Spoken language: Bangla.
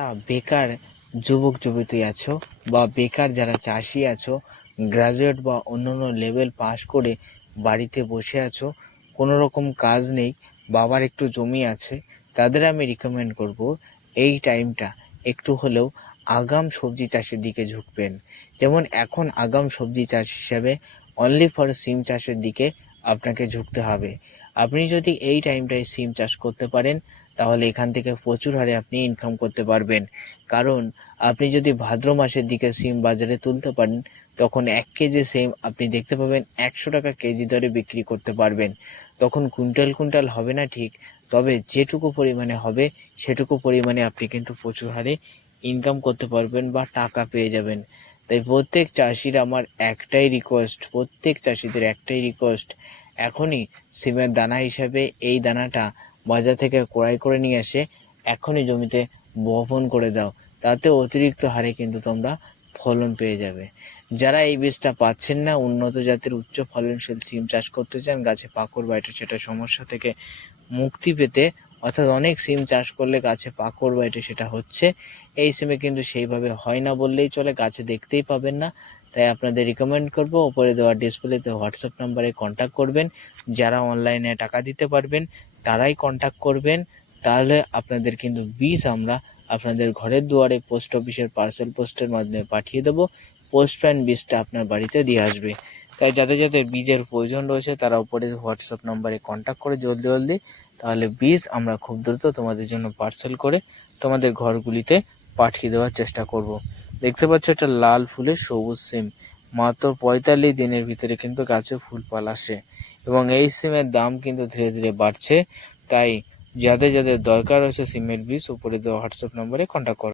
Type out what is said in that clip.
যারা বেকার যুবক যুবতী আছো বা বেকার যারা চাষি আছো, গ্রাজুয়েট বা অন্যান্য লেভেল পাস করে বাড়িতে বসে আছো, কোনো রকম কাজ নেই, বাবার একটু জমি আছে, তাদের আমি রিকমেন্ড করব এই টাইমটা একটু হলেও আগাম সবজি চাষের দিকে ঝুঁকবেন। যেমন এখন আগাম সবজি চাষ হিসাবে অনলি ফর সিম চাষের দিকে আপনাকে ঝুঁকতে হবে। আপনি যদি এই টাইমটায় সিম চাষ করতে পারেন তাহলে এখান থেকে প্রচুর হারে আপনি ইনকাম করতে পারবেন। কারণ আপনি যদি ভাদ্র মাসের দিকে সিম বাজারে তুলতে পারেন তখন 1 কেজি সিম আপনি দেখতে পাবেন 100 টাকা কেজি দরে বিক্রি করতে পারবেন। তখন কুইন্টাল কুইন্টাল হবে না ঠিক, তবে যেটুকু পরিমাণে হবে সেটুকু পরিমাণে আপনি কিন্তু প্রচুর হারে ইনকাম করতে পারবেন বা টাকা পেয়ে যাবেন। তাই প্রত্যেক চাষির আমার একটাই রিকোয়েস্ট, প্রত্যেক চাষিদের একটাই রিকোয়েস্ট, এখনই সিমের দানা হিসাবে এই দানাটা বাজার থেকে ক্রয় করে নিয়ে এসে এখনই জমিতে বপন করে দাও, তাতে অতিরিক্ত হারে কিন্তু তোমরা ফলন পেয়ে যাবে। যারা এই বীজটা পাচ্ছেন না, উন্নত জাতের উচ্চ ফলনশীল সিম চাষ করতে চান গাছে পাকড় বা এটা সেটা সমস্যা থেকে মুক্তি পেতে, অর্থাৎ অনেক সিম চাষ করলে গাছে পাকড় বা এটা সেটা হচ্ছে, এই সিমে কিন্তু সেইভাবে হয় না বললেই চলে, গাছে দেখতেই পাবেন না। তাই আপনাদের রিকমেন্ড করব ওপরে দেওয়া ডিসপ্লেতে হোয়াটসঅ্যাপ নাম্বারে কন্ট্যাক্ট করবেন। যারা অনলাইনে টাকা দিতে পারবেন তারাই কন্ট্যাক্ট করবেন, তাহলে আপনাদের কিন্তু বীজ আমরা আপনাদের ঘরের দুয়ারে পোস্ট অফিসের পার্সেল পোস্টের মাধ্যমে পাঠিয়ে দেবো। পোস্টম্যান বীজটা আপনার বাড়িতে দিয়ে আসবে। তাই যাদের যাদের বীজের প্রয়োজন রয়েছে তারা উপরে হোয়াটসঅ্যাপ নাম্বারে কন্ট্যাক্ট করে জলদি জলদি, তাহলে বীজ আমরা খুব দ্রুত তোমাদের জন্য পার্সেল করে তোমাদের ঘরগুলিতে পাঠিয়ে দেওয়ার চেষ্টা করব। দেখতে পাচ্ছ এটা লাল ফুলের সবুজ সিম, মাত্র 45 দিনের ভিতরে কিন্তু গাছে ফুল ফল আসে এবং এই সিমের দাম কিন্তু ধীরে ধীরে বাড়ছে। তাই যাদের যাদের দরকার আছে সিমের বীজ উপরে দেওয়া হোয়াটসঅ্যাপ নম্বরে কন্ট্যাক্ট করো।